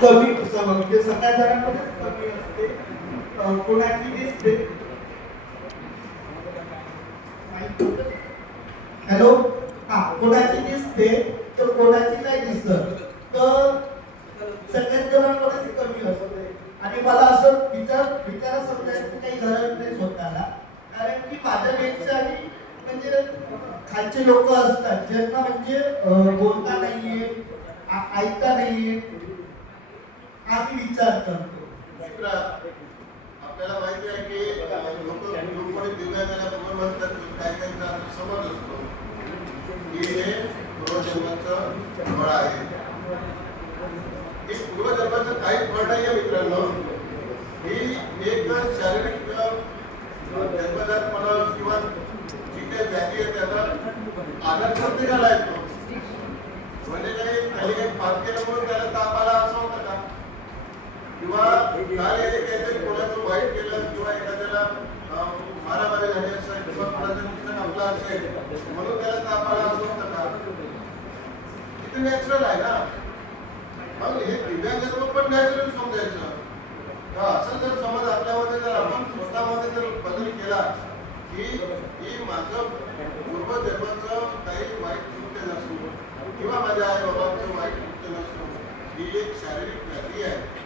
कमी सम- म्हणजे सगळ्या जणांमध्येच कमी असते. कोणाची दिसते हॅलो? हा कोणाची दिसते तर कोणाची नाही दिसत. तर सगळ्याच जणांमध्येच कमी असते. आणि मला असं विचार विचार समजायची काही गरज नाही स्वतःला. कारण की माझ्या पेक्षा आणि म्हणजे खालचे लोक असतात. ज्यांना म्हणजे बोलता नाहीये ऐकता नाहीये. हा मी विचार करतो. आपल्याला माहिती आहे की लोक ग्रुपमध्ये दिव्यांगाला बघून म्हणतात की काय काहींचा समज असतो. की हे पूर्वजन्माचं फळ आहे. हे पूर्वजन्माचं काही फळ नाही आहे मित्रांनो. ही एक शारीरिक अ, म्हणा किंवा जी काही व्याधी आहे त्याचा आधार प्रत्येकाला येतो म्हणजे काही काही काही पाप केल्यामुळे त्याला ताप आला असं होतं का? किंवा काल याने काहीतरी कोणाचं वाईट केलं किंवा एखाद्याला मारामारी झाली असेल किंवा कोणाचं नुकसान आपलं असेल म्हणून त्याला ताप आला असं होतं का किती नॅचरल आहे ना. मग हे दिव्यांगत्व पण नॅचरल समजायचं. का असं जर समज आपल्यामध्ये जर आपण स्वतःमध्ये जर बदल केला की ही माझं पूर्वजन्माचं काही वाईट कृत्य नसून किंवा माझ्या आई बाबांचं वाईट कृत्य नसून ही एक शारीरिक व्याधी आहे.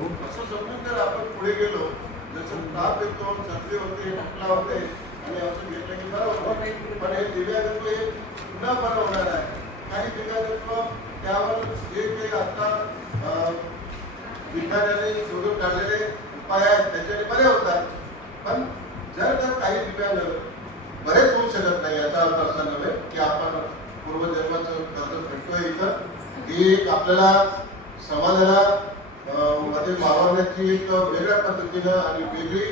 असं समजून जर आपण पुढे गेलो जसं ताप येतो सर्दी होते खोकला होते आणि औषध घेतलं की बरं होतं. पण हे दिव्यांगत्व हे पुन्हा बरं होणार आहे. काही दिव्यांगत्व त्यावर जे काही आता विज्ञानाने शोधून काढलेले उपाय आहेत त्याच्याने बरे होतात. पण जर तर काही दिव्यांग बरेच होऊ शकत नाही याचा अर्थ असा नव्हे की आपण पूर्वजन्माचं कर्ज फेडतोय इथं. की एक आपल्याला समाजाला मध्ये म्हणजे मावळण्याची एक वेगळ्या पद्धतीनं आणि वेगळी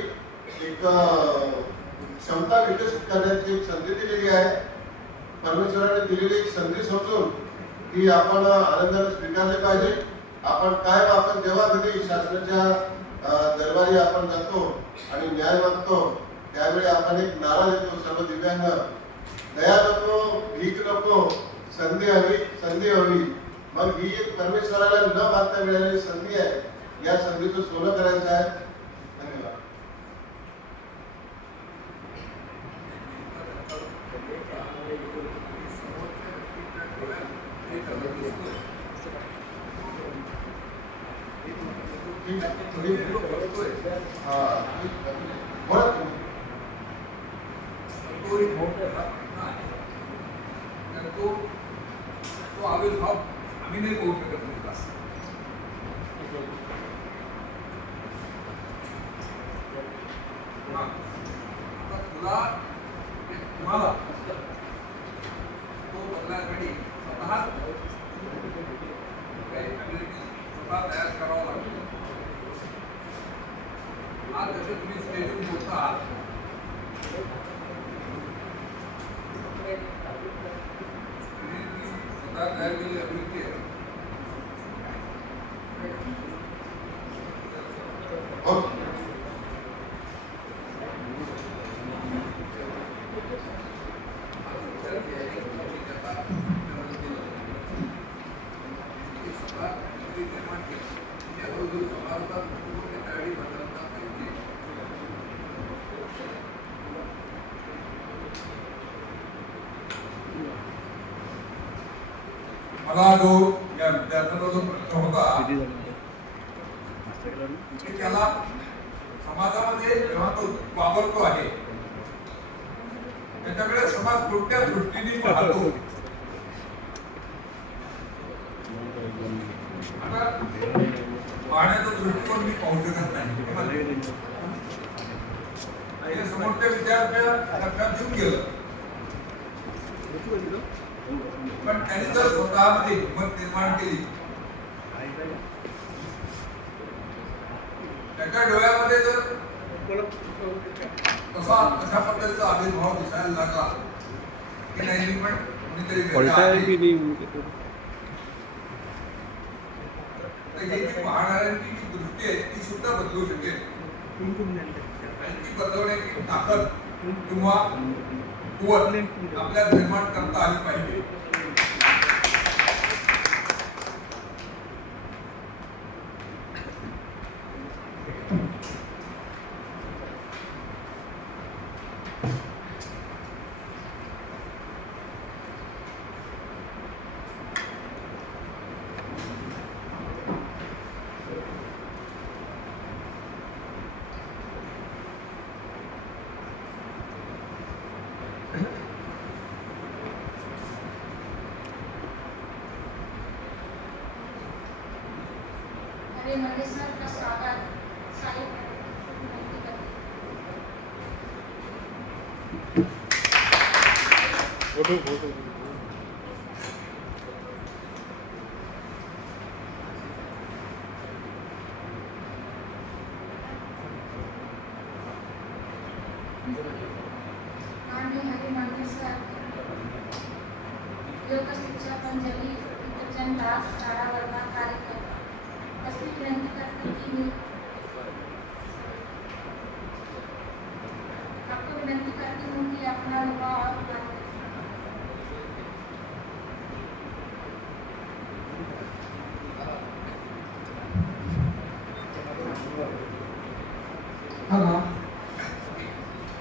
एक क्षमता विकसित करण्याची एक संधी दिलेली आहे. परमेश्वराने दिलेली एक संधी समजून ती आपण आनंदाने स्वीकारली पाहिजे. आपण काय आपण जेव्हा कधी शासनाच्या दरबारी आपण जातो आणि न्याय मागतो त्यावेळी आपण एक नारा देतो सर्व दिव्यांग. दया नको भीक नको संधी हवी संधी हवी. मग ही एक परमेश्वराला न मागता मिळालेली संधी आहे या संधीचं सोनं करायचं आहे धन्यवाद ठीक आहे. हा, बोला तुम्ही. तो तो आविर्भाव आम्ही नाही पाहू शकत नाही का हा. आता तुला एक तुम्हाला तो स्वतः काही ability स्वतः तयार करावं लागतं आज जसे तुम्ही स्टेजवर बोलता तुम्ही ती स्वतः तयार केलेली ability आहे हो. मला जो या विद्यार्थ्याचा जो प्रश्न होता की त्याला समाजामध्ये जेव्हा तो वावरतो आहे त्याच्याकडे समाज कोणत्या दृष्टीने पाहतो? आता पाहण्याचा दृष्टिकोन मी पाहू शकत नाही. समोरच्या विद्यार्थ्या लक्षात घेऊन गेलं. पण त्यांनी जर स्वतःमध्ये हिंमत निर्माण केली. त्याच्या डोळ्यामध्ये जर तसा तशा पद्धतीचा आविर्भाव दिसायला लागला की नाही पण कोणीतरी ही जी पाहणाऱ्यांची जी दृष्टी आहे ती सुद्धा बदलू शकेल. आणि ती बदलवण्याची ताकद किंवा कुवत आपल्या निर्माण करता आली पाहिजे. 여기 보세요.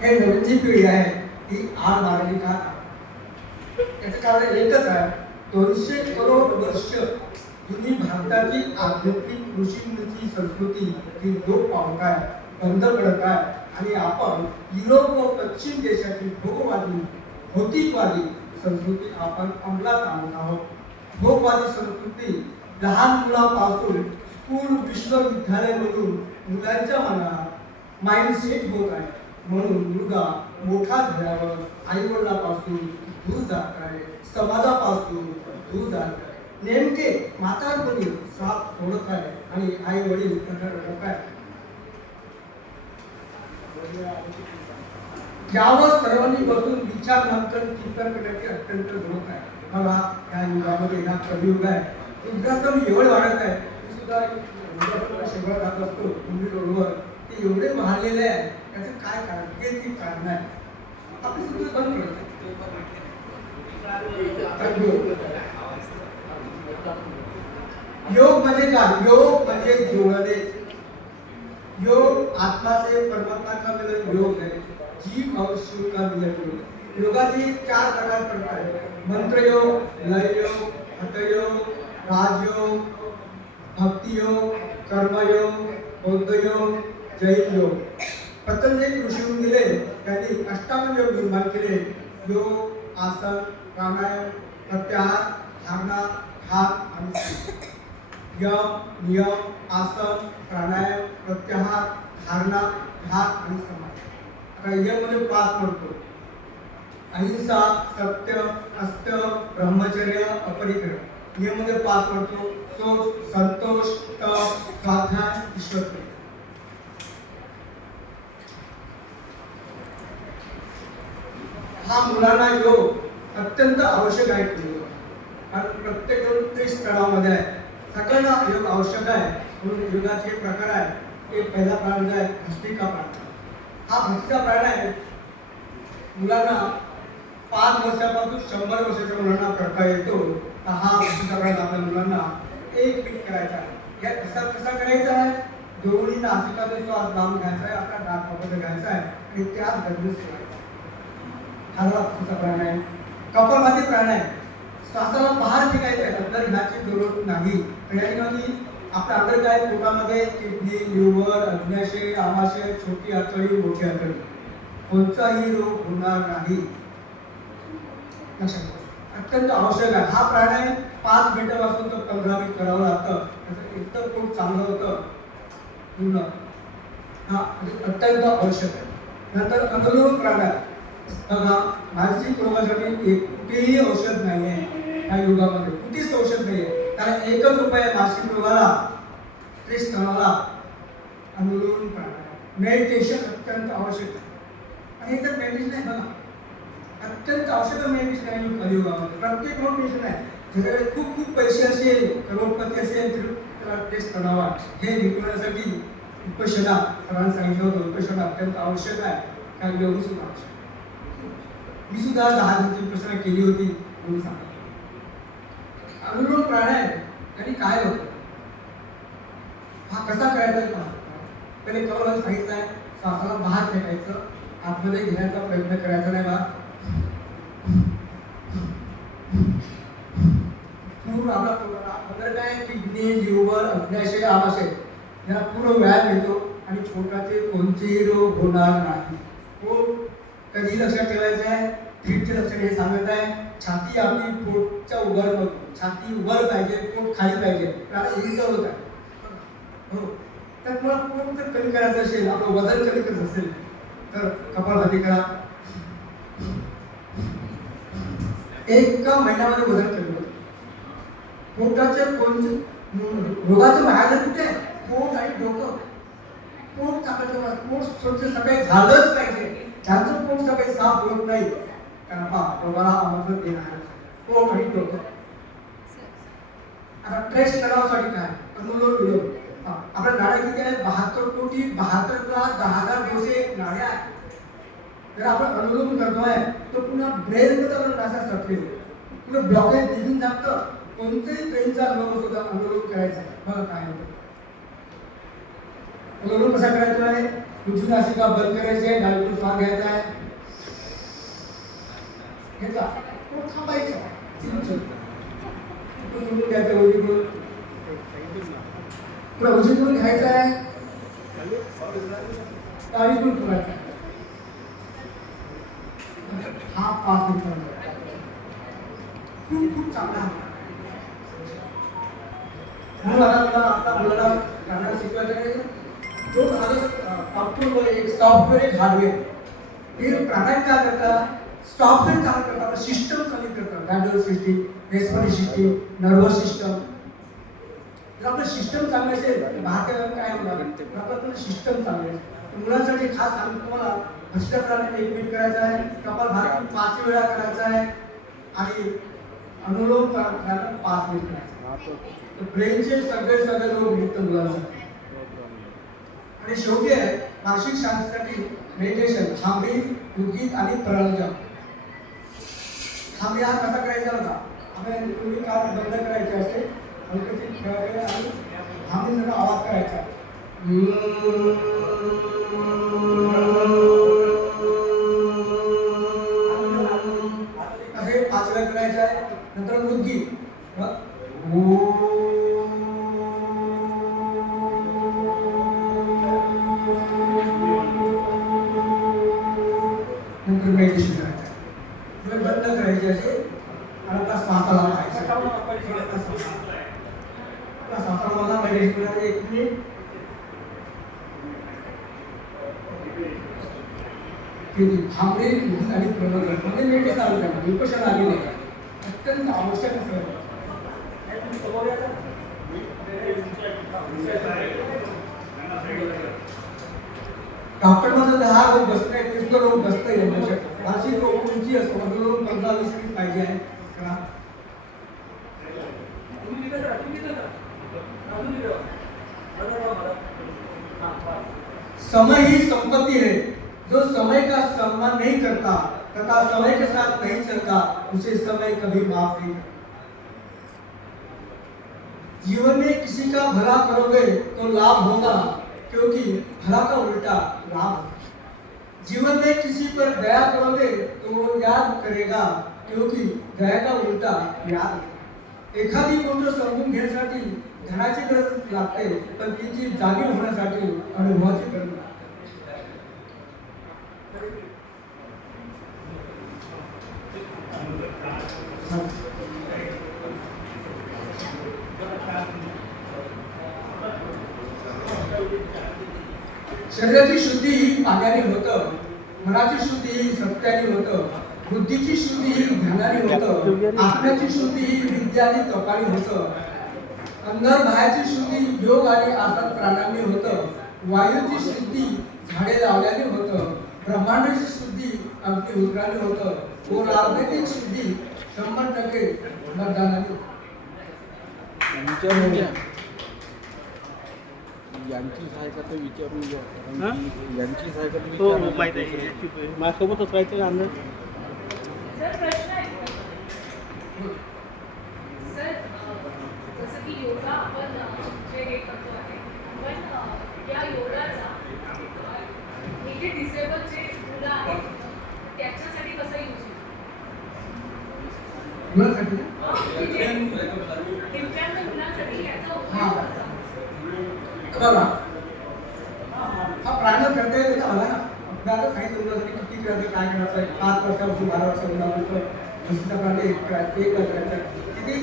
हे नवीन जी पिढी आहे. ती आड मागणी का? याचं कारण एकच आहे. दोनशे करोड वर्ष जुनी भारताची आध्यात्मिक ऋषींची संस्कृती ही लोक पावत आहे बंद पडत आहे आणि आपण युरोप व पश्चिम देशातील भोगवादी भौतिकवादी संस्कृती आपण अंमलात आणत आहोत. भोगवादी संस्कृती लहान मुलापासून स्कूल विश्वविद्यालयामधून मुलांच्या मनात माइंडसेट होत आहे. म्हणून मुलगा मोठा झाल्यावर आई वडिलापासून दूर जात आहे समाजापासून दूर जात आहे नेमके म्हातारपणी साथ सोडत आहे आणि आई वडील रडत आहे यावर सर्वांनी बसून विचार मंथन चिंतन करण्याची अत्यंत जरूरत आहे. बघा या युगामध्ये हा कलियुग आहे. वृद्धाश्रम एवढं वाढत आहे. मी सुद्धा वृद्धाश्रमाला शेवट जात असतो. कुंभी रोडवर ते एवढे वाढलेले आहे त्याचं काय कारण? हे ती कारण आहे आपली सुद्धा बंद करत योग म्हणजे काय? योग म्हणजे जोडणे योग आत्मा से परमात्मा का मिलन योग है जीव और शिव का मिलन योग योगाचे चार प्रकार पडतात मंत्र योग लय योग हठयोग राजयोग भक्ती योग कर्मयोग बौद्ध योग जैन योग. पतंजली ऋषी होऊन गेले त्यांनी अष्टांग योग निर्माण केले. योग आसन प्राणायाम प्रत्याहार धारणा हात आणि यम नियम आसन प्राणायाम प्रत्याहार धारणा हात आणि समाज आता यममध्ये पाच म्हणतो अहिंसा सत्य अस्त्य ब्रह्मचर्य अपरिग्रह. नियममध्ये पाच म्हणतो सोच संतोष तप स्वाध्याय ईश्वर हा मुलांना योग अत्यंत आवश्यक आहे कारण प्रत्येक जण त्रिश तणावामध्ये आहे. सगळ्यांना योग आवश्यक आहे. म्हणून योगाचे प्रकार आहे. एक पहिला प्राण आहे भस्तिका प्राण हा भस्तिका प्राण आहे. मुलांना पाच वर्षापासून शंभर वर्षाच्या मुलांना करता येतो. तर हा भस्तिका प्राण आपल्या मुलांना एक मिनिट करायचा आहे. या कसा कसा करायचा आहे? दोन्ही नासिकाचा श्वास लांब घ्यायचा आहे. आपल्या नाकामध्ये घ्यायचा आहे. आणि त्याच गरजेचं सोडायचा हा भस्तिका प्राण आहे. कपालभाती प्राण आहे. श्वासाला बाहेर फेकायचं आहे. तर ह्याची जरूरत नाही. तर या ठिकाणी आपल्या अंदर काय पोटामध्ये किडनी लिव्हर अग्न्याशय आमाशय छोटी आतळी मोठी आतळी कोणताही रोग होणार नाही. लक्षात अत्यंत आवश्यक आहे. हा प्राणायाम पाच मिनिटापासून तर पंधरा मिनिट करावं लागतं. त्याचं एकदम खूप चांगलं होतं. पूर्ण. हा म्हणजे अत्यंत आवश्यक आहे. नंतर अनुलोम प्राणायाम बघा मानसिक रोगासाठी कुठेही औषध नाही आहे या युगामध्ये कुठेच औषध नाही आहे कारण एकच उपाय मानसिक रोगाला स्ट्रेस स्थळाला अनुलोम प्राणायाम मेडिटेशन अत्यंत आवश्यक आहे. आणि एकदा तर मेडिटेशन आहे बघा. अत्यंत आवश्यक मेडिटेशन आहे कलियुगामध्ये. प्रत्येक मेडिटेशन आहे. ज्याच्याकडे खूप खूप पैसे असेल करोडपती असेल तर त्याला स्ट्रेस हे विकण्यासाठी विपशना सरांनी सांगितलं होतं विपशना अत्यंत आवश्यक आहे. कारण व्यवस्थित आवश्यक मी सुद्धा दहा दिवसाची विपसना केली होती म्हणून सांगितलं अनुलोम प्राणायाम आणि काय होतं? हा कसा करायचा पहा. त्याने कवर सांगितलंय श्वासाला बाहेर फेकायचं आतमध्ये घेण्याचा प्रयत्न करायचा नाही बा. पूर्ण आपला पंधरा काय किडनी लिव्हर अग्नाशय आमाशय याला पूर्ण व्यायाम मिळतो आणि छोटाचे कोणतेही रोग होणार नाही. कधी लक्षात ठेवायचं आहे ट्रीटचे लक्षण हे सांगत आहे छाती आपली पोटच्या उभार नको छाती वर पाहिजे पोट खाली पाहिजे. त्याला उलट होत आहे. हो. तर तुला पोट जर कमी करायचं असेल? आपलं वजन कमी करत असेल तर कपाळभाती करा. एका महिन्यामध्ये वजन कमी होतं. पोटाच्या कोणते रोगाचं बाहेर कुठे? पोट आणि डोकं. पोट चांगलं पोट स्वच्छ सकाळी झालंच पाहिजे. ज्यांचं पोट सगळे साफ होत नाही कारण हा रोगाला आमंत्रण देणार पोट आणि डोकं आता ट्रेस तणावासाठी काय अनुलोम विलोम पहा, आपल्या नाड्या किती आहे बहात्तर कोटी बहात्तरला दहा हजार दोनशे नाड्या आहेत तर आपण अनुलोम करतोय तो पुन्हा ब्रेन मध्ये आपण नासा सटके पुन्हा ब्लॉकेज दिसून जातं कोणत्याही ट्रेनचा अनुभव सुद्धा अनुलोम करायचा आहे. बघा काय होतं अनुलोम कसा करायचा आहे उजवी नासिका बंद करायचे आहे डावीकडून घ्यायचा आहे. घ्यायचा हो, तो थांबायचा इथून उचलून घ्यायचा आहे. डावीकडून हा पाच मिनिटांचा खूप खूप चांगला. म्हणून आता मला आता मुलाला गाणं शिकवायचं आहे. तो झालं कॉम्प्युटर एक सॉफ्टवेअर एक हार्डवेअर हे प्राणायाम काय करता? सॉफ्टवेअर चालू करतात सिस्टम कमी करतात manual system respiratory system nervous system जर आपलं सिस्टम चांगलं असेल काय होणार? आपलं सिस्टम चांगलं असेल. मुलांसाठी खास सांगतो तुम्हाला भ्रष्टाचाराने एक मिनिट करायचा आहे. कपाल भारती पाच वेळा करायचा आहे. आणि अनुलोम करायला पाच मिनिट करायचा ब्रेनचे सगळे सगळे रोग निघतं मुलांसाठी. आणि शेवटी आहे. मानसिक शांतीसाठी मेडिटेशन थांबी उगीत आणि प्राणायाम थांबी हा कसा करायचा होता आपण तुम्ही काल बंद करायचे असते हलकशी खेळायचे आणि थांबी सगळा आवाज करायचा. असे पाच वेळा करायचं. आहे नंतर मुद्गी समय ही संपत्ति है जो समय का सम्मान नहीं करता, तथा समय के साथ नहीं चलता, उसे समय कभी माफ़ नहीं जीवन में किसी का भला करोगे तो लाभ होगा, क्योंकि भला का उल्टा लाभ। जीवन में किसी पर दया करोगे तो वो याद करेगा, क्योंकि दया का उल्टा याद। एखादी गोष्ट समजून घेण्यासाठी घराची गरज लागते पण तिची जाणीव होण्यासाठी अनुभवाची गरज लागते. शरीराची शुद्धी ही पाण्याने होतं मनाची शुद्धी ही सत्याने होतं. बुद्धीची शुद्धी ही ज्ञानाने होतं. आत्म्याची शुद्धी ही विद्याने तपाने होतं. अंदर बाहेरची शुद्धी योग आणि आसन प्राणायामने होतं. वायूची शुद्धी झाडे लावल्याने होतं. ब्रह्मांडाची शुद्धी अगदी उतराने होतं. व राजनैतिक शुद्धी शंभर टक्के मतदानाने घ्या यांची सहायता तर विचारून घ्या. यांची सहायता तर हो विचारा. माहिती आहे. याची माझ्यासोबतच राहायचं अंदाज सर प्रश्न आहे सर जसं की योगा आपण जे हे। करतो आहे पण या योगाचा हे जे डिसेबल जे मुलं आहेत त्याच्यासाठी कसं यूज़ दिव्यांग मुलांसाठी याचा उपयोग कसा? एक करायचं एक करायचं किती?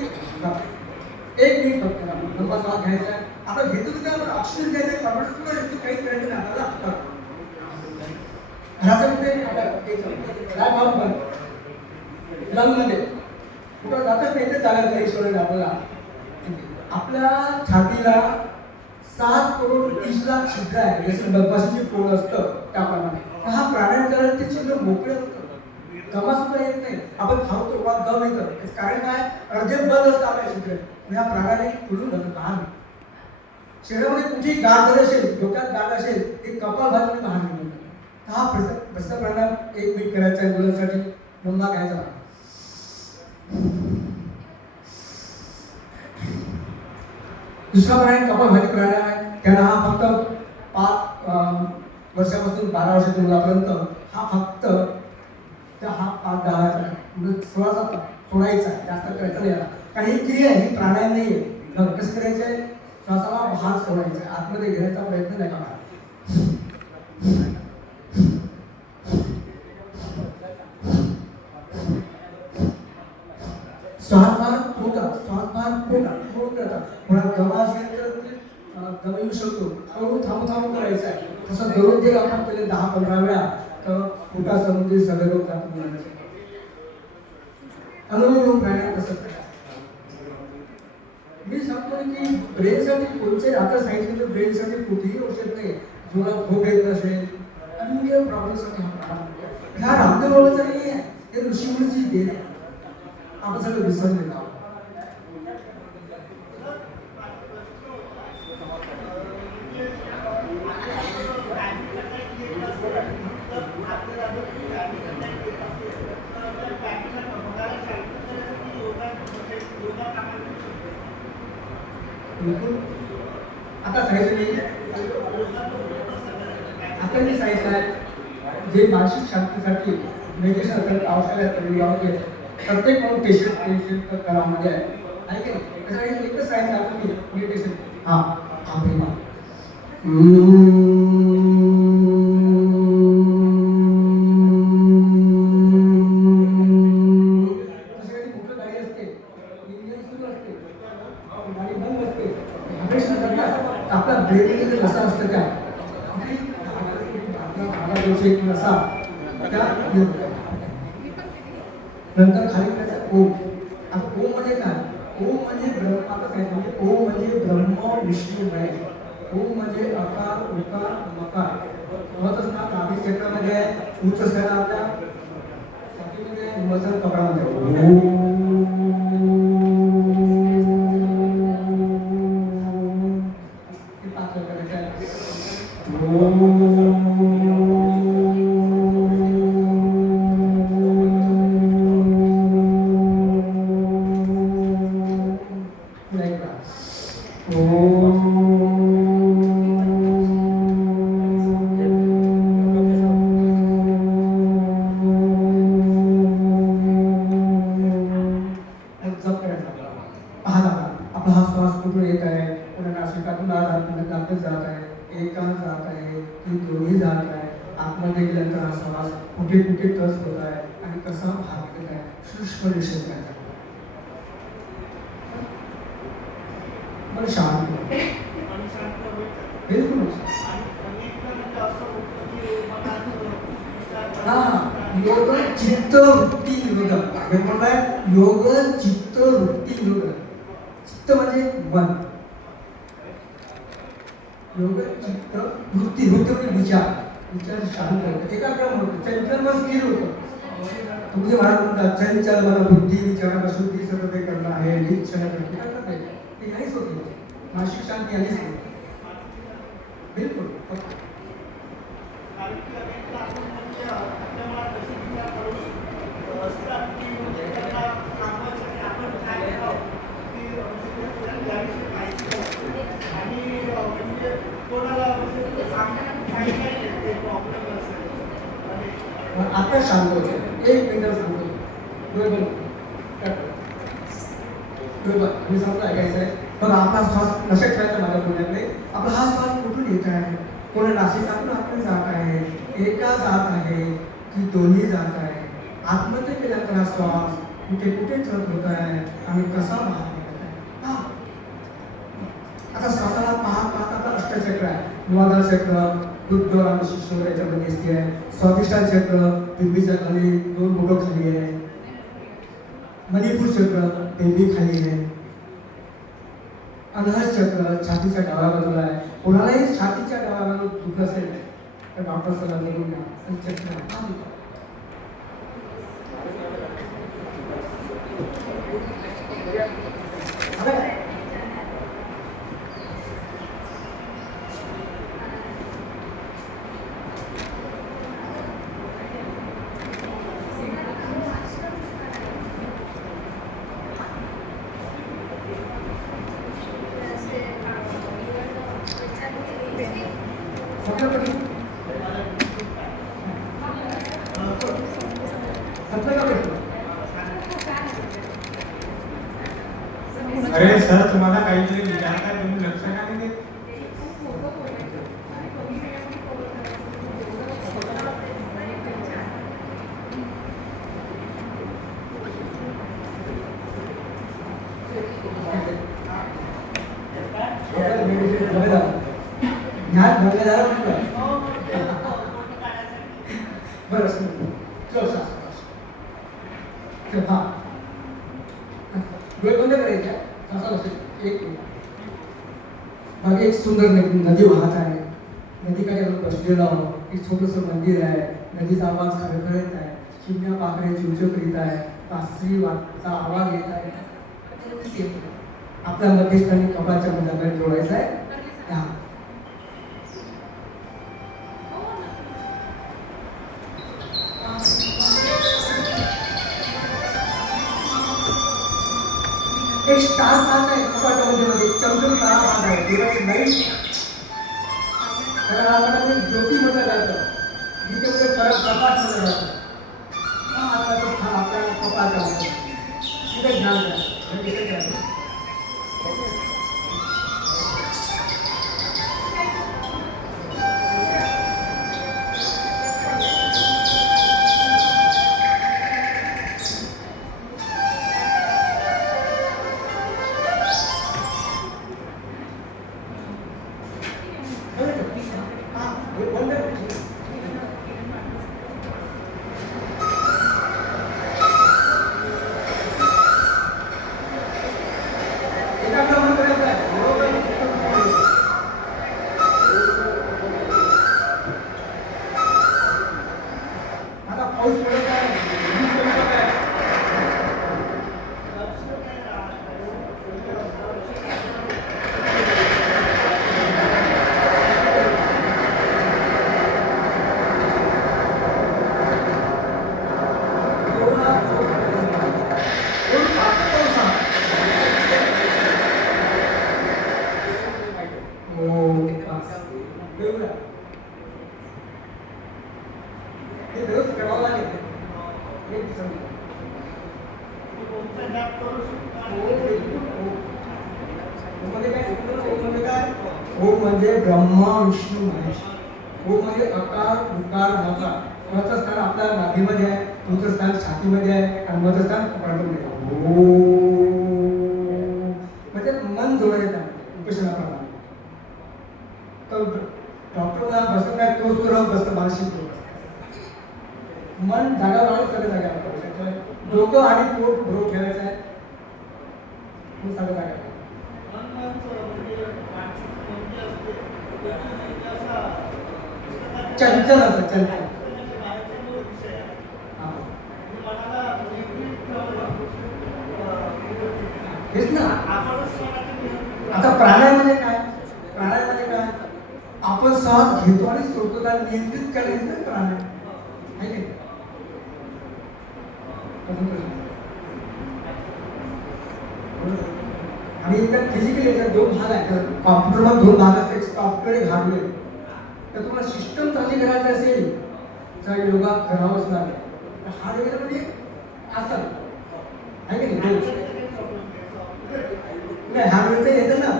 एक मिनिट फक्त लंबा श्वास घ्यायचा. आता घेतो तिथे आपण ऑक्सिजन घ्यायचं कार्बन सुद्धा घेतो काहीच करायचं नाही. आपल्याला घराच्यामध्ये काय भाव पण लंगमध्ये कुठं जातच नाही ते चालत नाही ईश्वराने आपल्याला. आपल्या छातीला सात करोड तीस लाख शुद्ध आहे जसं बदमाशीची पोळ असतं त्याप्रमाणे हा प्राणांतर ते छिद्र मोकळे होतं. जमा सुद्धा येत नाही. आपण खावतो वा दम येतं त्याचं कारण काय? अर्धे बंद असतं आपल्या छिद्र या प्राणाने खुलून जातं लहान शरीरामध्ये कुठेही गाठ जर असेल डोक्यात गाठ असेल ते कपाळ भाजून लहान निघून हा प्रस प्रश्न प्राणायाम एक मिनिट करायचा आहे मुलांसाठी मुलगा घ्यायचा दुसरा प्राणायाम कपालभाती प्राणायाम आहे. त्यांना हा फक्त पाच अं, वर्षापासून बारा वर्षाच्या मुलापर्यंत हा फक्त त्या हा पाच दहाचा म्हणजे थोडासा सोडायचा जास्त करायचा नाही याला कारण ही क्रिया आहे ही प्राणायाम नाही आहे. कसं करायचं आहे श्वासाला भाग सोडायचा आतमध्ये घेण्याचा प्रयत्न नाही करणार. श्वासभार पोटात श्वासभार पोटात पूर्ण करता. कोणाला दमा असेल तर ते, अं, येऊ शकतो. हळूहळू थांबू थांबू करायचं आहे. तसं दररोज जर आपण पहिले दहा पंधरा वेळा तर पोटासंबंधी सगळे लोक आपण अनुभव लोक प्राणायाम तसंच मी सांगतो की ब्रेनसाठी कोणते आता सांगितलं तर ब्रेनसाठी कुठेही औषध नाही. जोरा झोप येत नसेल अन्य प्रॉब्लेमसाठी ह्या रामदेव बाबाचा नाही आहे. हे ऋषीमुनीची देण आहे. आपण सगळं विसरलेलं आहोत बिलकुल. आता सांगायचं नाही आता मी सांगितलं आहे. जे मानसिक शांतीसाठी मेडिटेशन असेल आवश्यक आहे योग्य प्रत्येक म्हणून पेशंट पेशंट काळामध्ये आहे. आहे की नाही? त्यासाठी एकच सांगितलं आपण मेडिटेशन हां हा प्रेमा म्हणजे ओ म्हणजे ब्रह्म विष्णुमय ओ म्हणजे अकार उकार मकार. महत्वाचं ना नाभी क्षेत्रामध्ये उच्च स्थळ आपल्या छातीमध्ये आहे, मजल कपाळामध्ये आत जात आहे एकात जात आहे की दोन्ही जात आहे आतमध्ये गेल्यानंतर हा श्वास कुठे कुठे टच होत आहे आणि कसा भाग घेत आहे सूक्ष्म निषेध करायचा मन शांत बिलकुल। हा, योग चित्त वृत्ती हे म्हणताय योग चित्त वृत्ती निरोधक चित्त म्हणजे मन। योग चित्त वृत्ती वृत्ती म्हणजे विचार विचार शांत करतात एकाग्र होतं चंचल मन स्थिर होतं. तुमचे महाराज म्हणतात चंचल मन बुद्धी विचार शुद्धी सर्व ते करणं आहे निश्चय करते करत नाही ते नाहीच होते मानसिक शांती आलीच नाही बिलकुल Thank you. आता शांत होते एक मिनिट सांगतो डोळे बंद कर. डोळे मी सांगतो ऐकायचं आहे. पण आपला श्वास लक्षात ठेवायचा माझ्या पुण्याकडे आपला हा श्वास कुठून येत आहे? कोणा नाशिक आपण आपण जात आहे? एका जात आहे की दोन्ही जात आहे? आत्महत्या केल्यानंतर हा श्वास कुठे कुठे चढत होत आहे? आणि कसा बाहेर निघत आहे हा. आता श्वासाला पाहत पाहत आपला अष्टचक्र क्षेत्र दुग्ध आणि शिष्य याच्यामध्ये स्थिती आहे. स्वाधिष्ठान क्षेत्र बिंबीच्या खाली दोन बोटं खाली आहे. मणिपूर क्षेत्र बेबी खाली आहे. अनहर चक्र छातीच्या डाव्या बाजूला आहे. कोणालाही छातीच्या डाव्या बाजूला दुखत असेल तर डॉक्टर सल्ला देऊन घ्या आणि चक्र हा दुखा. आलं का? समजलं का तुम्ही? समजलं का तुम्ही? अरे सर तुम्हाला काहीतरी विचार तुम्ही लक्ष का नाही देत ज्ञान भंग झाला म्हटलं बरं असं म्हणतो. चल, सास, सास. चल, हा. डोळे बंद करायचे आहे. सासा बसेल. एक मिनिट. मागे एक सुंदर नदी नदी वाहत आहे नदीकडे आपण बसलेलो आहोत एक छोटंसं मंदिर आहे नदीचा आवाज खळखळत आहे चिमण्या पाकळे चिवचिव करीत आहे कासरी वाचा आवाज येत आहे आपल्या मध्यस्थानी कपाच्या मध्ये जोडायचा आहे हा. एक स्टार पाहत आहे कपाटामध्ये मध्ये चमचम तारा पाहत आहे दिवस नाही त्याला आपण ज्योती म्हटलं जातं जिथे मध्ये परत प्रकाश म्हटलं जातं हा आता तो स्थान आपल्याला कपाटामध्ये तिथे ज्ञान द्या म्हणजे हो, बस. एवढा. हे रोज करावं लागेल एक दिवसामध्ये. हो, बिलकुल हो. ओम म्हणजे ब्रह्मा विष्णू महेश ओम म्हणजे अकार उकार मकार स्वतः स्थान आपल्या नाभीमध्ये आहे तुमचं स्थान छातीमध्ये आहे आणि मधलं स्थान कपाळामध्ये ओम. म्हणजे मन जोडायचं आहे उपोषणाप्रमाणे तर डॉक्टर मला बसत नाही तो सुद्धा बसतं मला शिकतो मन जागा वाढत सगळं जागा वाढत डोकं आणि पोट बरोबर ठेवायचं आहे. तो सगळं जागा वाढतं. चंचल असं चंचल हा. हेच ना. आता प्राणायामध्ये काय? प्राणायामध्ये काय? आपण श्वास घेतो आणि सोडतो नियंत्रित करायचं ना प्राणायाम आहे की नाही? अजून कसं? आणि एकदा फिजिकली याच्यात दोन भाग दोन भाग असते सॉफ्टवेअर एक हार्डवेअर तर तुम्हाला सिस्टम चांगली करायची असेल तर योगा करावाच लागेल. हार्डवेअर म्हणजे असं आहे की नाही? हार्डवेअरचं येतं ना?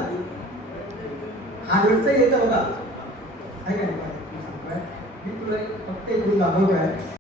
हार्डवेअरचं येतं बघा. आहे का नाही? मी तुला फक्त एक गुण दाखवतो आहे